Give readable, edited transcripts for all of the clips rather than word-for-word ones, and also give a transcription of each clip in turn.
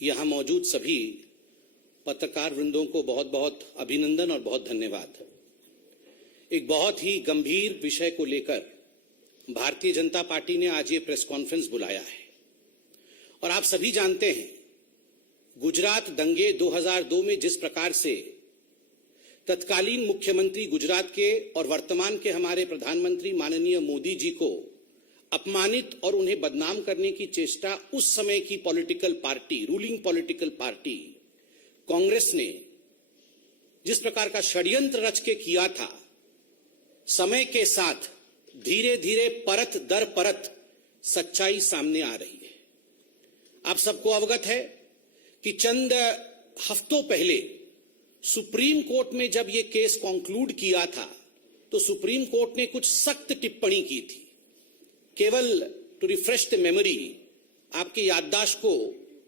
यहाँ मौजूद सभी पत्रकार वृंदों को बहुत बहुत अभिनंदन और बहुत धन्यवाद। एक बहुत ही गंभीर विषय को लेकर भारतीय जनता पार्टी ने आज ये प्रेस कॉन्फ्रेंस बुलाया है और आप सभी जानते हैं गुजरात दंगे 2002 में जिस प्रकार से तत्कालीन मुख्यमंत्री गुजरात के और वर्तमान के हमारे प्रधानमंत्री माननीय मोदी जी को अपमानित और उन्हें बदनाम करने की चेष्टा उस समय की political party, ruling political party Congress ने जिस प्रकार का षड्यंत्र रच के किया था, समय के साथ धीरे धीरे परत दर परत सच्चाई सामने आ रही है। आप सबको अवगत है कि चंद हफ्तों पहले सुप्रीम कोर्ट में जब यह केस कंक्लूड किया था तो सुप्रीम कोर्ट ने कुछ सख्त टिप्पणी की थी। केवल टू रिफ्रेश द मेमोरी, आपके याददाश्त को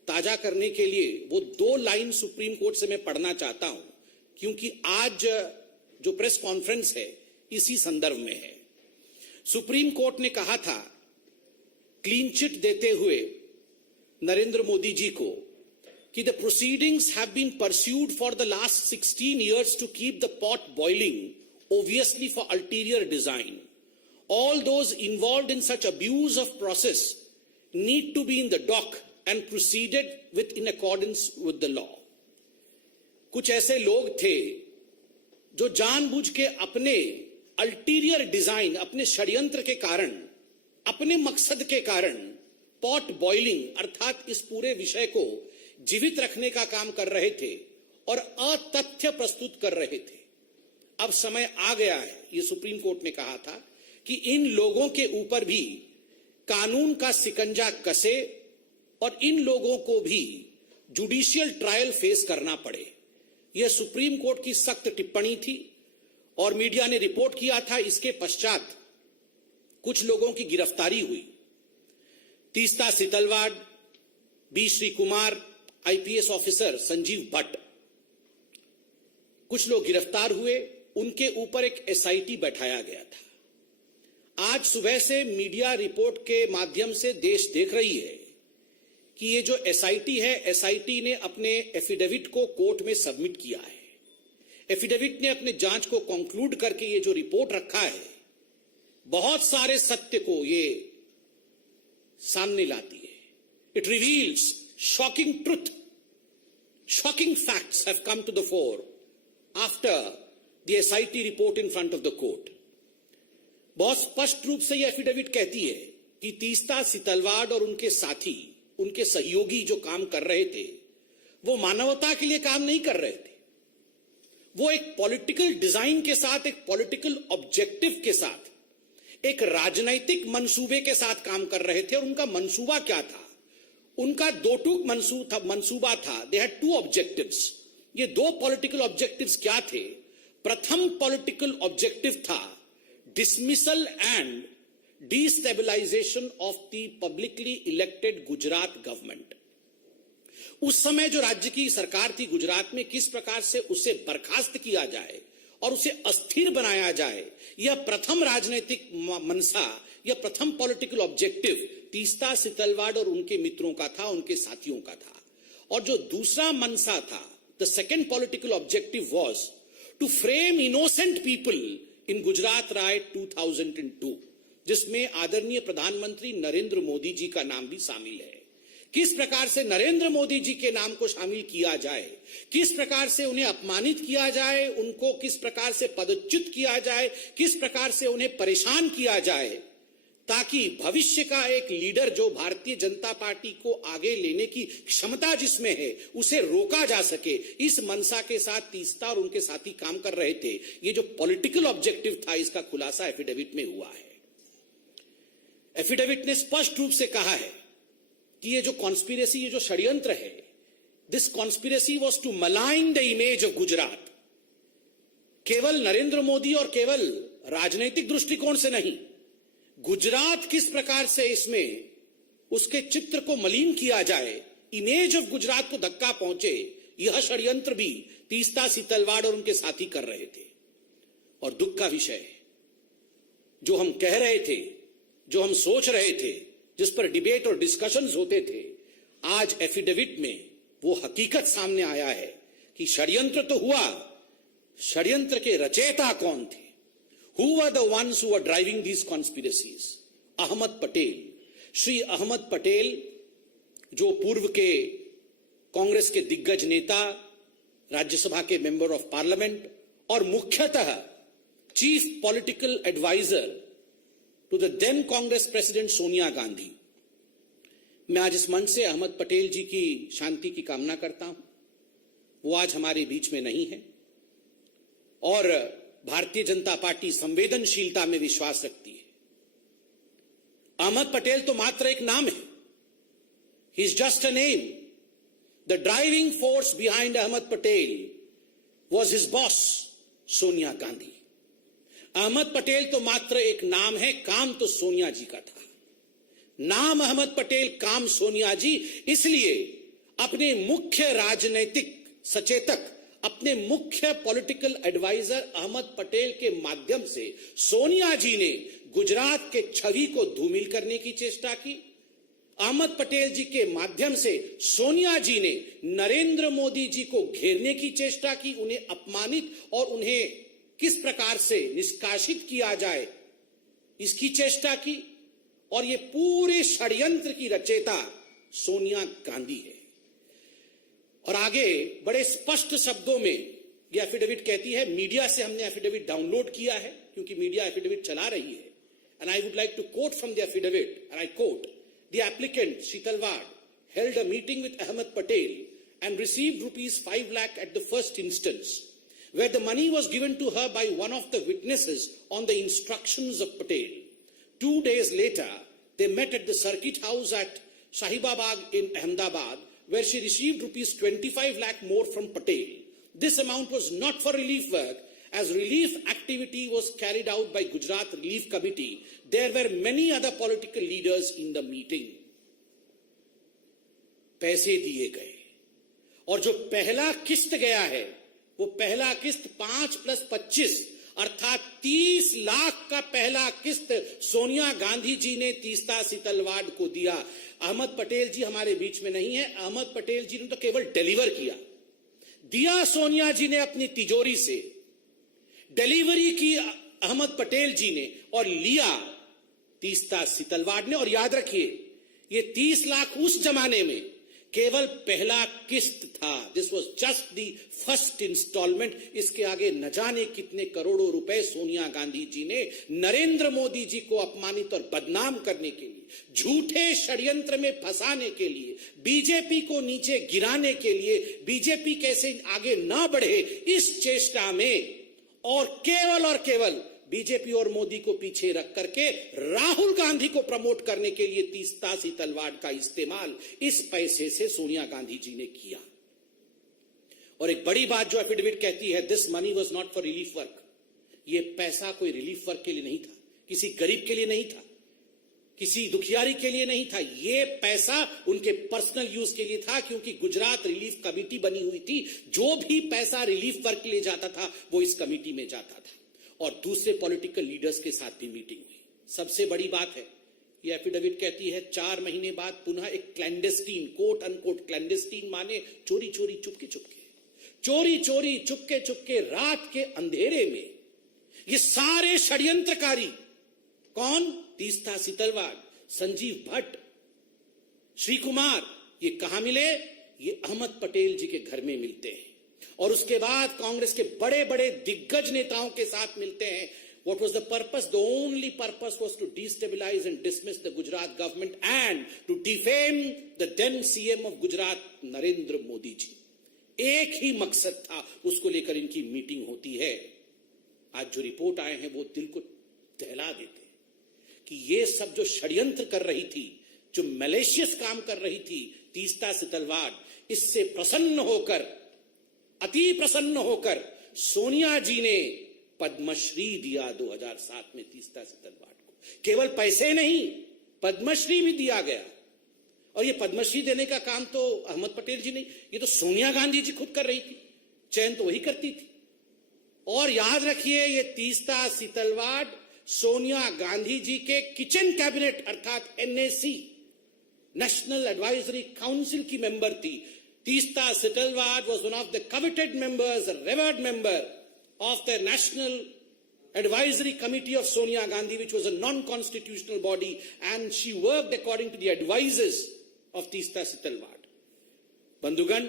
ताजा करने के लिए वो 2 लाइन सुप्रीम कोर्ट से मैं पढ़ना चाहता हूं, क्योंकि आज जो प्रेस कॉन्फ्रेंस है इसी संदर्भ में है। सुप्रीम कोर्ट ने कहा था क्लीन चिट देते हुए नरेंद्र मोदी जी को कि the proceedings have been pursued for the last 16 years to keep the pot boiling, obviously for ulterior design. All those involved in such abuse of process need to be in the dock and proceeded with in accordance with the law. कुछ ऐसे लोग थे जो जानबूझ के अपने ulterior design, अपने षड्यंत्र के कारण, अपने मकसद के कारण पॉट बॉइलिंग अर्थात इस पूरे विषय को जीवित रखने का काम कर रहे थे और अतथ्य प्रस्तुत कर रहे थे। अब समय आ गया है, ये सुप्रीम कोर्ट ने कहा था कि इन लोगों के ऊपर भी कानून का सिकंजा कसे और इन लोगों को भी जुडिशियल ट्रायल फेस करना पड़े। यह सुप्रीम कोर्ट की सख्त टिप्पणी थी और मीडिया ने रिपोर्ट किया था। इसके पश्चात कुछ लोगों की गिरफ्तारी हुई। Teesta Setalvad, B Sreekumar, IPS officer Sanjiv Bhatt, कुछ लोग गिरफ्तार हुए। उनके ऊपर एक एसआईटी बैठाया गया था। आज सुबह से मीडिया रिपोर्ट के माध्यम से देश देख रही है कि ये जो एसआईटी है, एसआईटी ने अपने एफिडेविट को कोर्ट में सबमिट किया है। एफिडेविट ने अपने जांच को कंक्लूड करके ये जो रिपोर्ट रखा है, बहुत सारे सत्य को ये सामने लाती है। It reveals shocking truth, shocking facts have come to the fore after the SIT report in front of the court. बहुत स्पष्ट रूप से यह एफिडेविट कहती है कि तीस्ता सितलवाड़ और उनके साथी, उनके सहयोगी जो काम कर रहे थे, वो मानवता के लिए काम नहीं कर रहे थे। वो एक पॉलिटिकल डिजाइन के साथ, एक पॉलिटिकल ऑब्जेक्टिव के साथ, एक राजनैतिक मंसूबे के साथ काम कर रहे थे। और उनका मंसूबा क्या था? उनका 2 टूक मंसूबा था। They had 2 objectives. ये 2 पॉलिटिकल ऑब्जेक्टिव्स क्या थे? प्रथम पॉलिटिकल ऑब्जेक्टिव था dismissal and destabilization of the publicly elected Gujarat government. उस समय जो राज्य की सरकार थी गुजरात में, किस प्रकार से उसे बर्खास्त किया जाए और उसे अस्थिर बनाया जाए, यह प्रथम राजनीतिक मनसा, यह प्रथम पॉलिटिकल ऑब्जेक्टिव तीस्ता सितलवाड़ और उनके मित्रों का था, उनके साथियों का था। और जो दूसरा मनसा था, the second political objective was to frame innocent people in Gujarat riot 2002, जिसमें आदरणीय प्रधानमंत्री नरेंद्र मोदी जी का नाम भी शामिल है। किस प्रकार से नरेंद्र मोदी जी के नाम को शामिल किया जाए, किस प्रकार से उन्हें अपमानित किया जाए, उनको किस प्रकार से पदच्युत किया जाए, किस प्रकार से उन्हें परेशान किया जाए, ताकि भविष्य का एक लीडर जो भारतीय जनता पार्टी को आगे लेने की क्षमता जिसमें है, उसे रोका जा सके। इस मनसा के साथ तीस्ता और उनके साथी काम कर रहे थे। ये जो पॉलिटिकल ऑब्जेक्टिव था, इसका खुलासा एफिडेविट में हुआ है। एफिडेविट ने स्पष्ट रूप से कहा है कि ये जो कॉन्स्पिरेसी, ये जो षड्यंत्र है, this conspiracy was to malign the image of Gujarat. केवल नरेंद्र मोदी और केवल राजनीतिक दृष्टिकोण से नहीं, गुजरात किस प्रकार से इसमें उसके चित्र को मलिन किया जाए, इमेज ऑफ गुजरात को धक्का पहुंचे, यह षड्यंत्र भी तीस्ता सितलवाड़ और उनके साथी कर रहे थे। और दुख का विषय है, जो हम कह रहे थे, जो हम सोच रहे थे, जिस पर डिबेट और डिस्कशंस होते थे, आज एफिडेविट में वो हकीकत सामने आया है कि षड्यंत्र तो हुआ, षड्यंत्र के रचयिता कौन थे? Who were the ones who were driving these conspiracies? Ahmad Patel, Shri Ahmad Patel, जो पूर्व के कांग्रेस के दिग्गज नेता, राज्यसभा के मेंबर ऑफ पार्लियामेंट और मुख्यतः chief political adviser to the then Congress president Sonia Gandhi. मैं आज इस मंच से अहमद पटेल जी की शांति की कामना करता हूं। वो आज हमारे बीच में नहीं है और भारतीय जनता पार्टी संवेदनशीलता में विश्वास रखती है। अहमद पटेल तो मात्र एक नाम है, he is just a name. The driving force behind Ahmed Patel was his boss Sonia Gandhi. Ahmed Patel तो मात्र एक नाम है, काम तो सोनिया जी का था। नाम अहमद पटेल, काम सोनिया जी, इसलिए अपने मुख्य राजनैतिक सचेतक, अपने मुख्य पॉलिटिकल एडवाइजर अहमद पटेल के माध्यम से सोनिया जी ने गुजरात के छवि को धूमिल करने की चेष्टा की। अहमद पटेल जी के माध्यम से सोनिया जी ने नरेंद्र मोदी जी को घेरने की चेष्टा की, उन्हें अपमानित और उन्हें किस प्रकार से निष्कासित किया जाए इसकी चेष्टा की। और ये पूरे षड्यंत्र की रचयिता सोनिया गांधी है। और आगे बड़े स्पष्ट शब्दों में यह एफिडेविट कहती है, मीडिया से हमने एफिडेविट डाउनलोड किया है क्योंकि मीडिया एफिडेविट चला रही है। And I would like to quote from the affidavit, and I quote, the applicant Sheetal Wad held a meeting with Ahmed Patel and received ₹5 lakh at the first instance, where the money was given to her by one of the witnesses on the instructions of Patel. 2 days later, they met at the circuit house at Shahibabad in Ahmedabad, where she received ₹25 lakh more from Patel. This amount was not for relief work, as relief activity was carried out by Gujarat Relief Committee. There were many other political leaders in the meeting. पैसे दिए गए और जो पहला किस्त गया है वो पहला किस्त 5 + 25 अर्थात 30 लाख का पहला किस्त सोनिया गांधी जी ने तीस्ता सीतलवाड़ को दिया। अहमद पटेल जी हमारे बीच में नहीं है, अहमद पटेल जी ने तो केवल डिलीवर किया, दिया सोनिया जी ने अपनी तिजोरी से, डिलीवरी की अहमद पटेल जी ने और लिया तीस्ता सीतलवाड़ ने। और याद रखिए, ये 30 लाख उस जमाने में केवल पहला किस्त था। This was just the first installment. इसके आगे न जाने कितने करोड़ों रुपए सोनिया गांधी जी ने नरेंद्र मोदी जी को अपमानित और बदनाम करने के लिए, झूठे षड्यंत्र में फंसाने के लिए, बीजेपी को नीचे गिराने के लिए, बीजेपी कैसे आगे ना बढ़े इस चेष्टा में, और केवल बीजेपी और मोदी को पीछे रख करके राहुल गांधी को प्रमोट करने के लिए तीस्ता सीतलवाड़ का इस्तेमाल इस पैसे से सोनिया गांधी जी ने किया। और एक बड़ी बात जो एफिडेविट कहती है, this money was not for relief work. ये पैसा कोई रिलीफ वर्क के लिए नहीं था, किसी गरीब के लिए नहीं था, किसी दुखियारी के लिए नहीं था। ये पैसा उनके पर्सनल यूज के लिए था, क्योंकि गुजरात रिलीफ कमेटी बनी हुई थी। जो भी पैसा रिलीफ वर्क के लिए जाता था वो इस कमेटी में जाता था। और दूसरे पॉलिटिकल लीडर्स के साथ भी मीटिंग हुई। सबसे बड़ी बात है, यह एफिडेविट कहती है 4 महीने बाद पुनः एक क्लैंडेस्टीन, कोट अनकोट क्लैंडेस्टीन माने चोरी चोरी चुपके चुपके रात के अंधेरे में ये सारे षड्यंत्रकारी, कौन? तीस्ता सीतलवाड़, संजीव भट्ट, श्री कुमार, ये कहां मिले? ये अहमद पटेल जी के घर में मिलते हैं और उसके बाद कांग्रेस के बड़े बड़े दिग्गज नेताओं के साथ मिलते हैं। What was the purpose? The only purpose was to destabilize and dismiss the Gujarat government and to defame the then CM of Gujarat, Narendra Modi ji. एक ही मकसद था, उसको लेकर इनकी मीटिंग होती है। आज जो रिपोर्ट आए हैं वो दिल को दहला देते हैं कि ये सब जो षड्यंत्र कर रही थी, जो मैलिशियस काम कर रही थी तीस्ता सीतलवाड़, इससे अति प्रसन्न होकर सोनिया जी ने पद्मश्री दिया 2007 में तीस्ता सीतलवाड़ को। केवल पैसे नहीं, पद्मश्री भी दिया गया। और ये पद्मश्री देने का काम तो अहमद पटेल जी नहीं, ये तो सोनिया गांधी जी खुद कर रही थी, चयन तो वही करती थी। और याद रखिए, ये तीस्ता सीतलवाड़ सोनिया गांधी जी के किचन कैबिनेट अर्थात NAC, नेशनल एडवाइजरी काउंसिल की मेंबर थी। Teesta Setalvad was one of the coveted members, a revered member of the National Advisory Committee of Sonia Gandhi, which was a non-constitutional body, and she worked according to the advices of Teesta Setalvad. बंधुगण,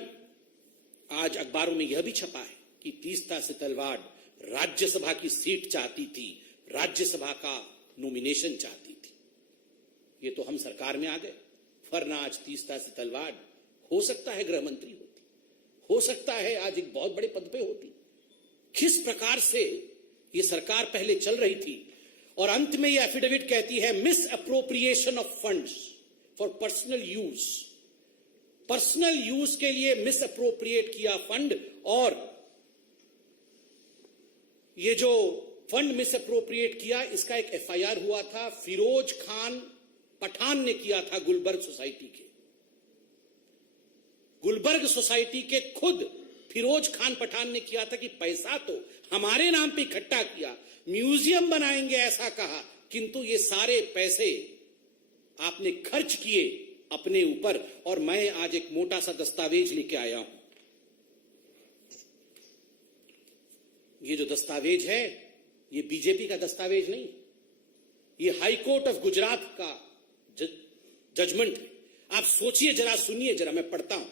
आज अखबारों में यह भी छपा है कि तीस्ता सेतलवाड राज्यसभा की सीट चाहती थी, राज्यसभा का नॉमिनेशन चाहती थी। ये तो हम सरकार में आ गए, वरना आज तीस्ता सेतलवाड हो सकता है गृह मंत्री होती, हो सकता है आज एक बहुत बड़े पद पे होती। किस प्रकार से ये सरकार पहले चल रही थी, और अंत में ये एफिडेविट कहती है miss appropriation of funds for personal use. Personal use के लिए मिस अप्रोप्रिएट किया फंड, और ये जो फंड मिस अप्रोप्रिएट किया, इसका एक एफआईआर हुआ था, फिरोज खान पठान ने किया था गुलबर्ग सोसाइटी के। गुलबर्ग सोसाइटी के खुद फिरोज खान पठान ने किया था कि पैसा तो हमारे नाम पे इकट्ठा किया, म्यूजियम बनाएंगे ऐसा कहा, किंतु ये सारे पैसे आपने खर्च किए अपने ऊपर। और मैं आज एक मोटा सा दस्तावेज लेके आया हूं। ये जो दस्तावेज है, ये बीजेपी का दस्तावेज नहीं, ये हाई कोर्ट ऑफ गुजरात का जजमेंट है। आप सोचिए जरा, सुनिए जरा, मैं पढ़ता हूं।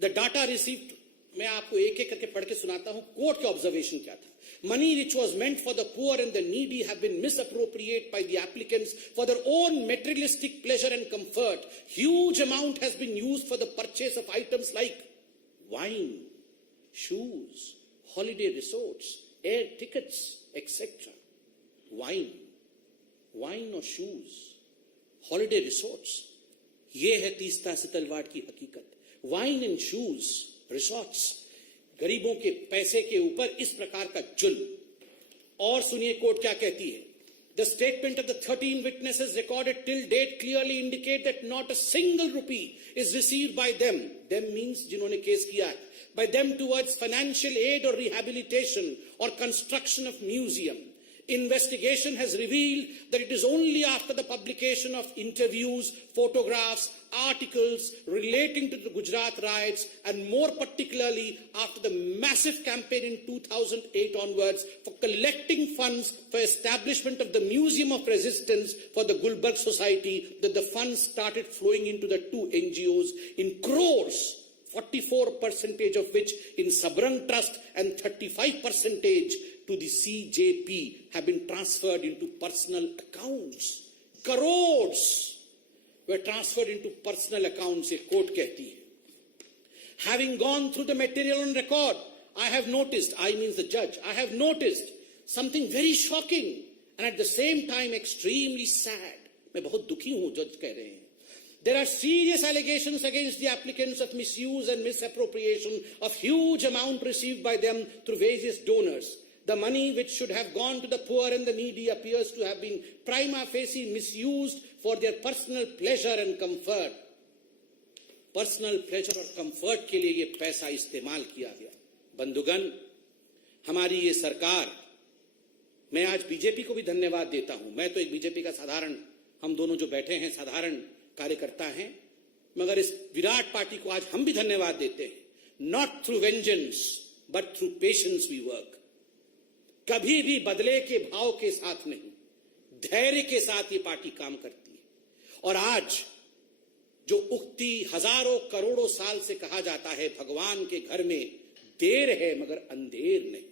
द डाटा रिसीव्ड, मैं आपको एक एक करके पढ़ के सुनाता हूं कोर्ट के ऑब्जर्वेशन क्या था। Money which was meant for the poor and the needy have been misappropriated by the applicants for their own materialistic pleasure and comfort. Huge amount has been used for the purchase of items like wine, shoes, holiday resorts, air tickets, etc. Wine or shoes, holiday resorts. ये है तीस्ता सेतलवाड की हकीकत। Wine and shoes, resorts, गरीबों के पैसे के ऊपर इस प्रकार का जुल्म। और सुनिए कोर्ट क्या कहती है। The statement of the 13 witnesses recorded till date clearly indicate that not a single rupee is received by them. Them means जिन्होंने केस किया है, by them towards financial aid or rehabilitation or construction of museum. Investigation has revealed that it is only after the publication of interviews, photographs, articles relating to the Gujarat riots, and more particularly after the massive campaign in 2008 onwards for collecting funds for establishment of the Museum of Resistance for the Gulbarg Society, that the funds started flowing into the two NGOs in crores, 44% of which in Sabrang Trust and 35% to the CJP have been transferred into personal accounts. Crores were transferred into personal accounts, a court कहती है। Having gone through the material on record, I have noticed, I means the judge, I have noticed something very shocking and at the same time extremely sad. मैं बहुत दुखी हूं, जज कह रहे हैं। There are serious allegations against the applicants of misuse and misappropriation of huge amount received by them through various donors. The money which should have gone to the poor and the needy appears to have been prima facie misused for their personal pleasure and comfort. Personal pleasure और comfort के लिए ये पैसा इस्तेमाल किया गया। बंधुगण, हमारी ये सरकार, मैं आज बीजेपी को भी धन्यवाद देता हूं। मैं तो एक बीजेपी का साधारण, हम दोनों जो बैठे हैं साधारण कार्यकर्ता हैं, मगर इस विराट पार्टी को आज हम भी धन्यवाद देते हैं। Not through vengeance, but through patience we work. कभी भी बदले के भाव के साथ नहीं, धैर्य के साथ ये पार्टी काम करती है। और आज जो उक्ति हजारों करोड़ों साल से कहा जाता है, भगवान के घर में देर है मगर अंधेर नहीं,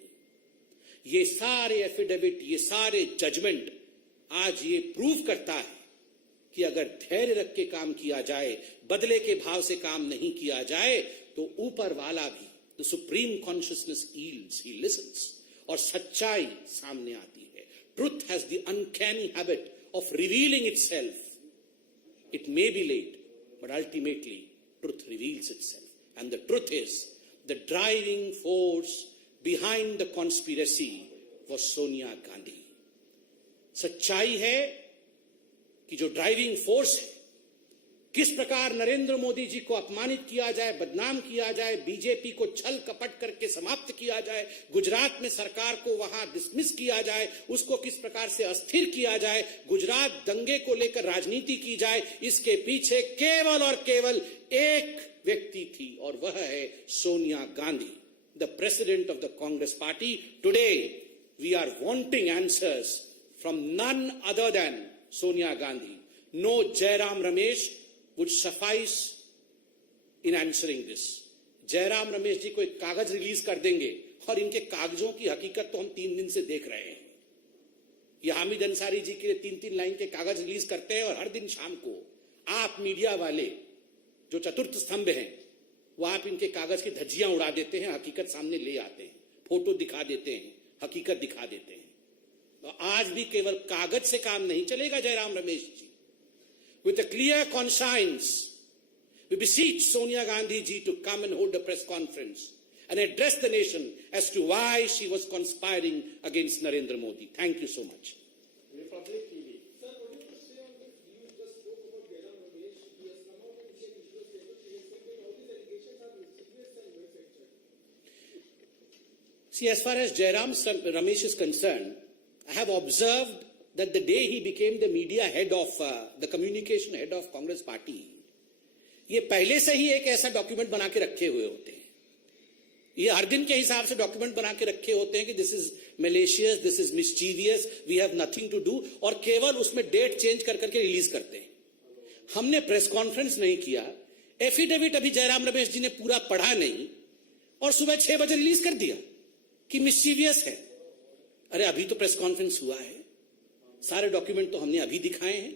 ये सारे एफिडेविट, ये सारे जजमेंट आज ये प्रूव करता है कि अगर धैर्य रख के काम किया जाए, बदले के भाव से काम नहीं किया जाए, तो ऊपर वाला भी, the supreme consciousness yields, he listens, और सच्चाई सामने आती है। Truth has the uncanny habit of revealing itself. It may be late, but ultimately truth reveals itself, and the truth is the driving force behind the conspiracy was Sonia Gandhi. सच्चाई है कि जो driving force है, किस प्रकार नरेंद्र मोदी जी को अपमानित किया जाए, बदनाम किया जाए, बीजेपी को छल कपट करके समाप्त किया जाए, गुजरात में सरकार को वहां डिसमिस किया जाए, उसको किस प्रकार से अस्थिर किया जाए, गुजरात दंगे को लेकर राजनीति की जाए, इसके पीछे केवल और केवल एक व्यक्ति थी और वह है Sonia Gandhi, the president of the Congress party. Today we are wanting answers from none other than Sonia Gandhi. No Jairam Ramesh would suffice in answering this. Jairam Ramesh ji को एक कागज रिलीज कर देंगे और इनके कागजों की हकीकत तो हम 3 दिन से देख रहे हैं. ये हामिद अंसारी जी के 3-3 लाइन के कागज रिलीज करते हैं और हर दिन शाम को आप मीडिया वाले जो चतुर्थ स्तंभ हैं वो आप इनके कागज की धज्जियां उड़ा देते हैं, हकीकत सामने ले आते हैं, फोटो दिखा देते हैं, हकीकत दिखा देते हैं. तो आज भी केवल कागज से काम नहीं चलेगा. जयराम रमेश जी, with a clear conscience, we beseech Sonia Gandhi ji to come and hold a press conference and address the nation as to why she was conspiring against Narendra Modi. Thank you so much. Republic TV. Sir, what do you say on this? You just spoke about Jairam Ramesh. He has come out and said he was able to explain all these allegations are mischievous and manufactured. See, as far as Jairam Ramesh is concerned, I have observed that the day he became the media head of the communication head of Congress party, ये पहले से ही एक ऐसा document बना के रखे हुए होते हैं. ये हर दिन के हिसाब से डॉक्यूमेंट बना के रखे होते हैं कि this is malicious, this is mischievous, we have nothing to do, और केवल उसमें डेट चेंज कर करके रिलीज करते हैं. हमने प्रेस कॉन्फ्रेंस नहीं किया, एफिडेविट अभी जयराम रमेश जी ने पूरा पढ़ा नहीं और सुबह 6 बजे रिलीज कर दिया कि मिस्चीवियस है. अरे अभी तो प्रेस कॉन्फ्रेंस हुआ है, सारे डॉक्यूमेंट तो हमने अभी दिखाए हैं.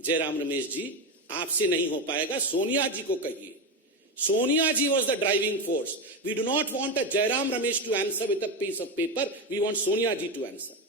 जयराम रमेश जी, आपसे नहीं हो पाएगा, सोनिया जी को कहिए. सोनिया जी was the driving force. We do not want a Jairam Ramesh to answer with a piece of paper. We want Sonia ji to answer.